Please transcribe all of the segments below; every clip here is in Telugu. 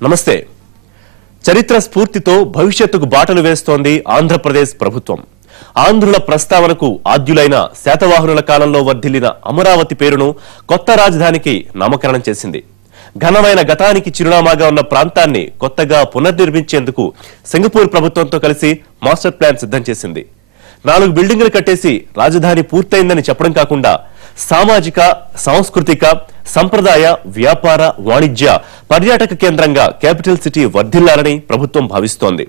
నమస్తే. చరిత్ర స్ఫూర్తితో భవిష్యత్తుకు బాటలు వేస్తోంది ఆంధ్రప్రదేశ్ ప్రభుత్వం. ఆంధ్రుల ప్రస్తావనకు ఆద్యులైన శాతవాహనుల కాలంలో వర్ధిల్లిన అమరావతి పేరును కొత్త రాజధానికి నామకరణం చేసింది. ఘనమైన గతానికి చిరునామాగా ఉన్న ప్రాంతాన్ని కొత్తగా పునర్నిర్మించేందుకు సింగపూర్ ప్రభుత్వంతో కలిసి మాస్టర్ ప్లాన్ సిద్ధం చేసింది. 4 బిల్డింగులు కట్టేసి రాజధాని పూర్తయిందని చెప్పడం కాకుండా సామాజిక, సాంస్కృతిక, సంప్రదాయ, వ్యాపార, వాణిజ్య, పర్యాటక కేంద్రంగా క్యాపిటల్ సిటీ వర్ధిల్లాలని ప్రభుత్వం భావిస్తోంది.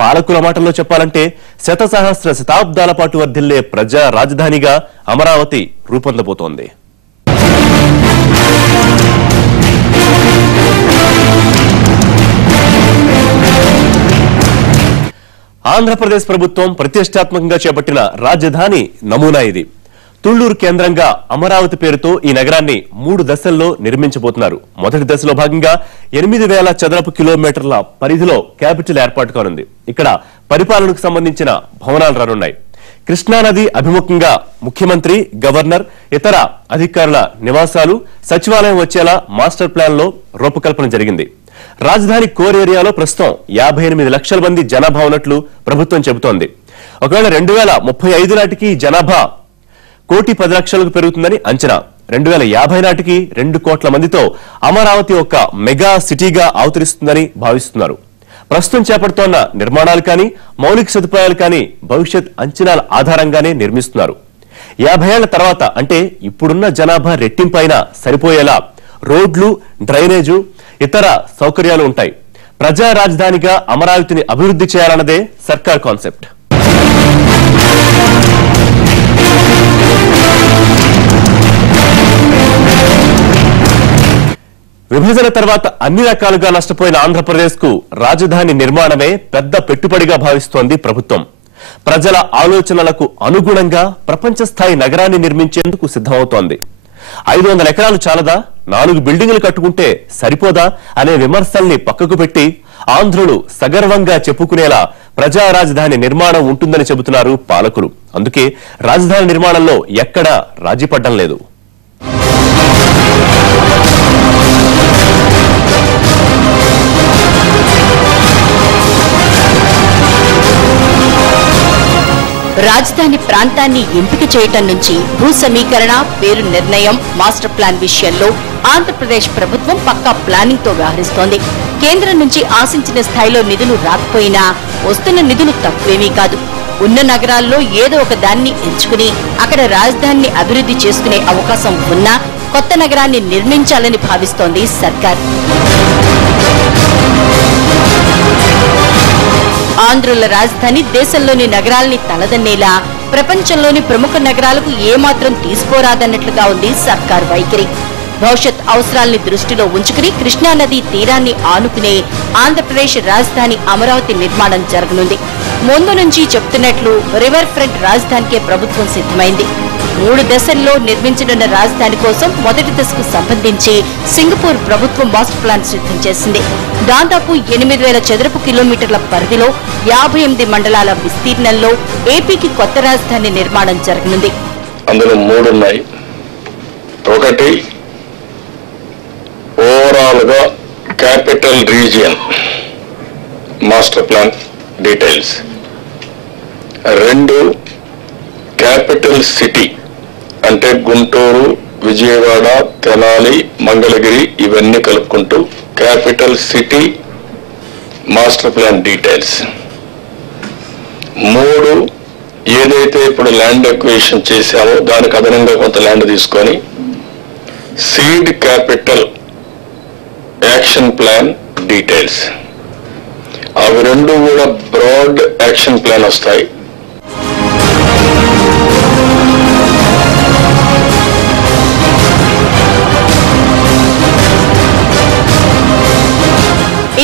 పాలకుల మాటల్లో చెప్పాలంటే శతసహస్ర శతాబ్దాల పాటు వర్ధిల్లే ప్రజా రాజధానిగా అమరావతి రూపొందబోతోంది. ఆంధ్రప్రదేశ్ ప్రభుత్వం ప్రతిష్టాత్మకంగా చేపట్టిన రాజధాని నమూనా ఇది. తుళ్లూరు కేంద్రంగా అమరావతి పేరుతో ఈ నగరాన్ని 3 దశల్లో నిర్మించబోతున్నారు. మొదటి దశలో భాగంగా 8000 చదరపు కిలోమీటర్ల పరిధిలో క్యాపిటల్ ఏర్పాటు కానుంది. ఇక్కడ పరిపాలనకు సంబంధించిన భవనాలు రానున్నాయి. కృష్ణానది అభిముఖంగా ముఖ్యమంత్రి, గవర్నర్, ఇతర అధికారుల నివాసాలు, సచివాలయం వచ్చేలా మాస్టర్ ప్లాన్ లో రూపకల్పన జరిగింది. రాజధాని కోర్ ఏరియాలో ప్రస్తుతం 58 లక్షల మంది జనాభా ఉన్నట్లు ప్రభుత్వం చెబుతోంది. ఒకవేళ 2035 నాటికి జనాభా 1,10,00,000కు పెరుగుతుందని అంచనా. 2050 నాటికి 2 కోట్ల మందితో అమరావతి ఒక మెగా సిటీగా అవతరిస్తుందని భావిస్తున్నారు. ప్రస్తుతం చేపడుతోన్న నిర్మాణాలు కానీ, మౌలిక సదుపాయాలు కానీ భవిష్యత్ అంచనాల ఆధారంగానే నిర్మిస్తున్నారు. 50 ఏళ్ల తర్వాత అంటే ఇప్పుడున్న జనాభా రెట్టింపైన సరిపోయేలా రోడ్లు, డ్రైనేజు, ఇతర సౌకర్యాలు ఉంటాయి. ప్రజా రాజధానిగా అమరావతిని అభివృద్ధి చేయాలన్నదే సర్కార్ కాన్సెప్ట్. విభజన తర్వాత అన్ని రకాలుగా నష్టపోయిన ఆంధ్రప్రదేశ్ కు రాజధాని నిర్మాణమే పెద్ద పెట్టుబడిగా భావిస్తోంది ప్రభుత్వం. ప్రజల ఆలోచనలకు అనుగుణంగా ప్రపంచ స్థాయి నగరాన్ని నిర్మించేందుకు సిద్ధమవుతోంది. 500 ఎకరాలు చాలదా, 4 బిల్డింగులు కట్టుకుంటే సరిపోదా అనే విమర్శల్ని పక్కకు పెట్టి ఆంధ్రులు సగర్వంగా చెప్పుకునేలా ప్రజా రాజధాని నిర్మాణం ఉంటుందని చెబుతున్నారు పాలకులు. అందుకే రాజధాని నిర్మాణంలో ఎక్కడా రాజీ పడ్డం లేదు. రాజధాని ప్రాంతాన్ని ఎంపిక చేయటం నుంచి భూ సమీకరణ, పేరు నిర్ణయం, మాస్టర్ ప్లాన్ విషయంలో ఆంధ్రప్రదేశ్ ప్రభుత్వం పక్కా ప్లానింగ్ తో వ్యవహరిస్తోంది. కేంద్రం నుంచి ఆశించిన స్థాయిలో నిధులు రాకపోయినా వస్తున్న నిధులు తక్కువేమీ కాదు. ఉన్న నగరాల్లో ఏదో ఒక దాన్ని ఎంచుకుని అక్కడ రాజధానిని అభివృద్ధి చేసుకునే అవకాశం ఉన్నా కొత్త నగరాన్ని నిర్మించాలని భావిస్తోంది సర్కార్. ఆంధ్రుల రాజధాని దేశంలోని నగరాల్ని తలదన్నేలా, ప్రపంచంలోని ప్రముఖ నగరాలకు ఏమాత్రం తీసుకోరాదన్నట్లుగా ఉంది సర్కార్ వైఖరి. భవిష్యత్ అవసరాల్ని దృష్టిలో ఉంచుకుని కృష్ణానది తీరాన్ని ఆనుకునే ఆంధ్రప్రదేశ్ రాజధాని అమరావతి నిర్మాణం జరగనుంది. ముందు నుంచి చెప్తున్నట్లు రివర్ ఫ్రంట్ రాజధానికే ప్రభుత్వం సిద్ధమైంది. 3 దశల్లో నిర్మించనున్న రాజధాని కోసం మొదటి దశకు సంబంధించి సింగపూర్ ప్రభుత్వం మాస్టర్ ప్లాన్ సిద్ధం చేసింది. దాదాపు 8,000 చదరపు కిలోమీటర్ల పరిధిలో 58 మండలాల విస్తీర్ణంలో ఏపీకి కొత్త రాజధాని నిర్మాణం జరగనుంది. అందులో 3 ఉన్నాయి. ఒకటి ఓవరాల్ గా capital region master plan details. 2 capital city అంటే గుంటూరు, విజయవాడ, తెనాలి, మంగళగిరి ఇవన్నీ కలుపుకుంటూ capital city master plan details. 3 ఏదైతే ఇప్పుడు ల్యాండ్ అక్విజిషన్ చేశామో దానికి అదనంగా కొంత ల్యాండ్ తీసుకొని seed capital action plan details. అవి 2 కూడా బ్రాడ్ యాక్షన్ ప్లాన్ వస్తాయి.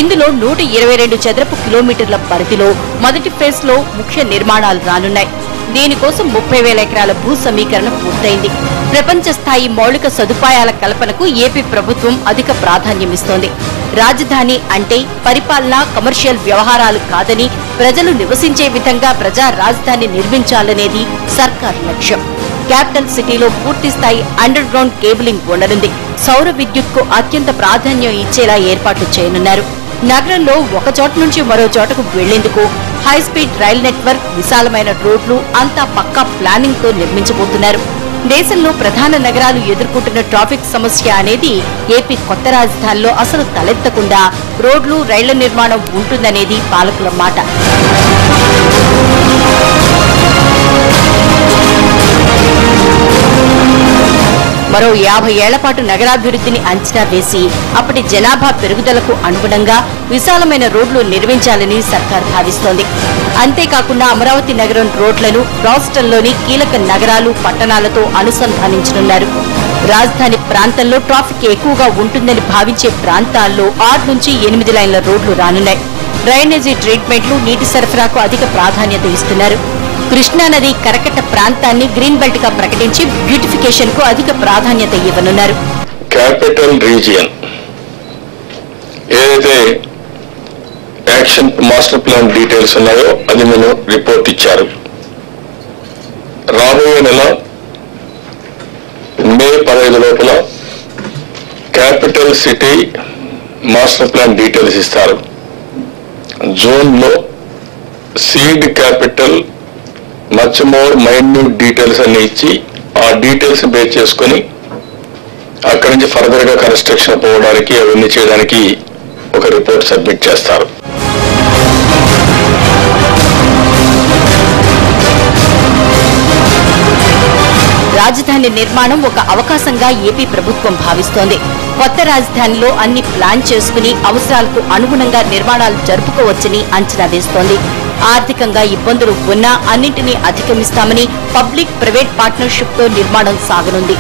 ఇందులో 122 చదరపు కిలోమీటర్ల పరిధిలో మొదటి ఫేజ్ లో ముఖ్య నిర్మాణాలు రానున్నాయి. దీనికోసం 30,000 ఎకరాల భూ సమీకరణ పూర్తయింది. ప్రపంచ స్థాయి మౌలిక సదుపాయాల కల్పనకు ఏపీ ప్రభుత్వం అధిక ప్రాధాన్యమిస్తోంది. రాజధాని అంటే పరిపాలన, కమర్షియల్ వ్యవహారాలు కాదని ప్రజలు నివసించే విధంగా ప్రజా రాజధాని నిర్మించాలనేది సర్కార్ లక్ష్యం. క్యాపిటల్ సిటీలో పూర్తి స్థాయి అండర్ గ్రౌండ్ కేబులింగ్ ఉండనుంది. సౌర విద్యుత్ కు అత్యంత ప్రాధాన్యం ఇచ్చేలా ఏర్పాట్లు చేయనున్నారు. నగరంలో ఒక చోట నుంచి మరో చోటకు వెళ్లేందుకు హై స్పీడ్ రైల్ నెట్వర్క్, విశాలమైన రోడ్లు అంతా పక్కా ప్లానింగ్ తో నిర్మించబోతున్నారు. దేశంలో ప్రధాన నగరాలు ఎదుర్కొంటున్న ట్రాఫిక్ సమస్య అనేది ఏపీ కొత్త రాజధానిలో అసలు తలెత్తకుండా రోడ్లు, రైళ్ల నిర్మాణం ఉంటుందనేది పాలకుల మాట. మరో 50 ఏళ్ల పాటు నగరాభివృద్ధిని అంచనా వేసి అప్పటి జనాభా పెరుగుదలకు అనుగుణంగా విశాలమైన రోడ్లు నిర్మించాలని సర్కార్ భావిస్తోంది. అంతేకాకుండా అమరావతి నగరం రోడ్లను రాష్ట్రంలోని కీలక నగరాలు, పట్టణాలతో అనుసంధానించనున్నారు. రాజధాని ప్రాంతంలో ట్రాఫిక్ ఎక్కువగా ఉంటుందని భావించే ప్రాంతాల్లో 6 నుంచి 8 లైన్ల రోడ్లు రానున్నాయి. డ్రైనేజీ ట్రీట్మెంట్లు, నీటి సరఫరాకు అధిక ప్రాధాన్యత ఇస్తున్నారు. కృష్ణానది కరకట్ట ప్రాంతాన్ని గ్రీన్ బెల్ట్ గా ప్రకటించి బ్యూటిఫికేషన్ కు అధిక ప్రాధాన్యత ఇవ్వనున్నారు. క్యాపిటల్ రీజియన్ ఏదైతే యాక్షన్ మాస్టర్ ప్లాన్ డీటెయిల్స్ ఉన్నాయో అది మేము రిపోర్ట్ ఇచ్చారు. రాబోయే నెల మే 15 లోపల capital city master plan details ఇస్తారు. జూన్ లో seed capital much more minute details అన్ని ఇచ్చి ఆ డీటెయిల్స్ బేస్ చేసుకుని అక్కడి నుంచి ఫర్దర్ గా కన్స్ట్రక్షన్ పోవడానికి అవన్నీ చేయడానికి ఒక రిపోర్ట్ సబ్మిట్ చేస్తారు. రాజధాని నిర్మాణం ఒక అవకాశంగా ఏపీ ప్రభుత్వం భావిస్తోంది. కొత్త రాజధానిలో అన్ని ప్లాన్ చేసుకుని అవసరాలకు అనుగుణంగా నిర్మాణాలు జరుపుకోవచ్చని అంచనా వేస్తోంది. ఆర్థికంగా ఇబ్బందులు ఉన్నా అన్నింటినీ అధిగమిస్తామని పబ్లిక్ ప్రైవేట్ పార్ట్నర్షిప్ తో నిర్మాణం సాగనుంది.